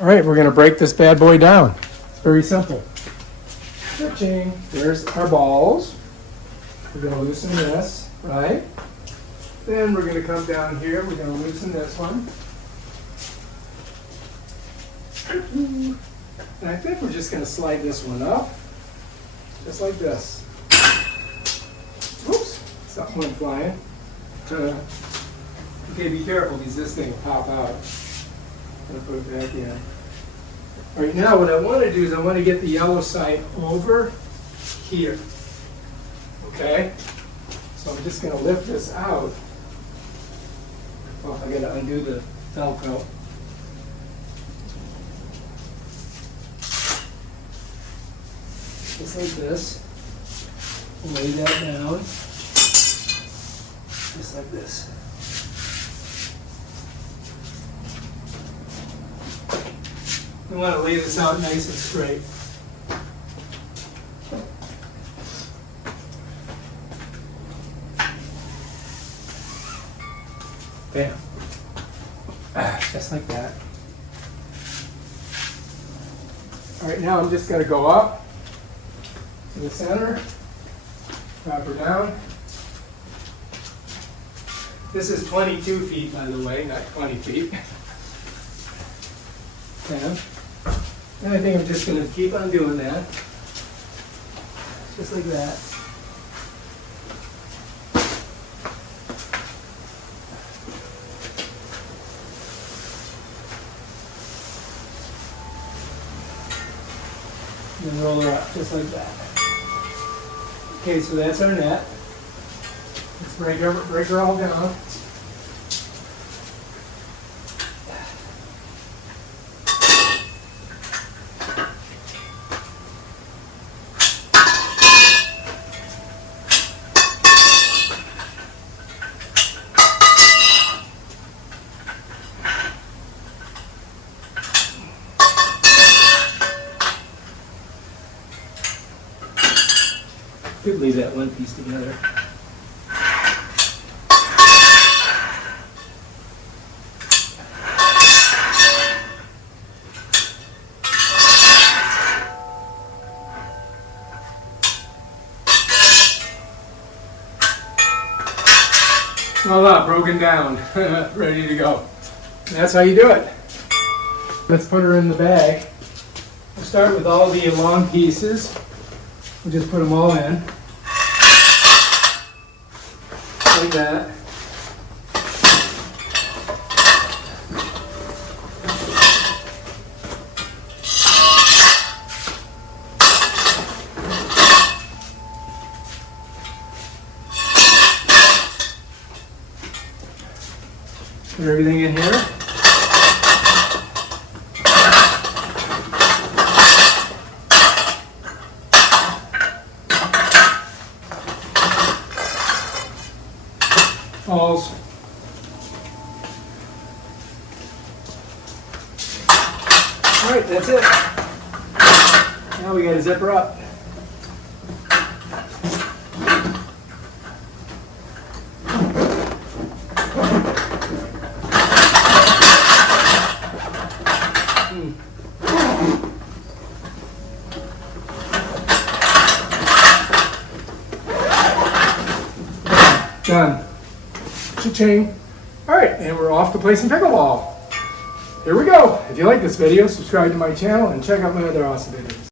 All right, we're gonna break this bad boy down. It's very simple. Cha-ching. There's our balls. We're gonna loosen this, right? Then we're gonna come down here, we're gonna loosen this one. And I think we're just gonna slide this one up, just like this. Oops, something went flying. Okay, be careful because this thing will pop out. I'm gonna put it back in. All right, now what I want to do is I want to get the yellow side over here. Okay? So I'm just going to lift this out. Oh, I got to undo the Velcro. Just like this. Lay that down. Just like this. We want to lay this out nice and straight. Bam. Just like that. All right, now I'm just going to go up to the center, drop her down. This is 22 feet, by the way, not 20 feet. Bam. And I think I'm just going to keep on doing that. Just like that. And then roll her up, just like that. Okay, so that's our net. Let's break her all down. Could leave that one piece together. Voila, broken down, ready to go. And that's how you do it. Let's put her in the bag. We'll start with all the long pieces. We'll just put them all in. Like that. Put everything in here. Balls. All right, that's it. Now we got to zip her up. Done. Cha-ching. All right, and we're off to play some pickleball. Here we go. If you like this video, subscribe to my channel and check out my other awesome videos.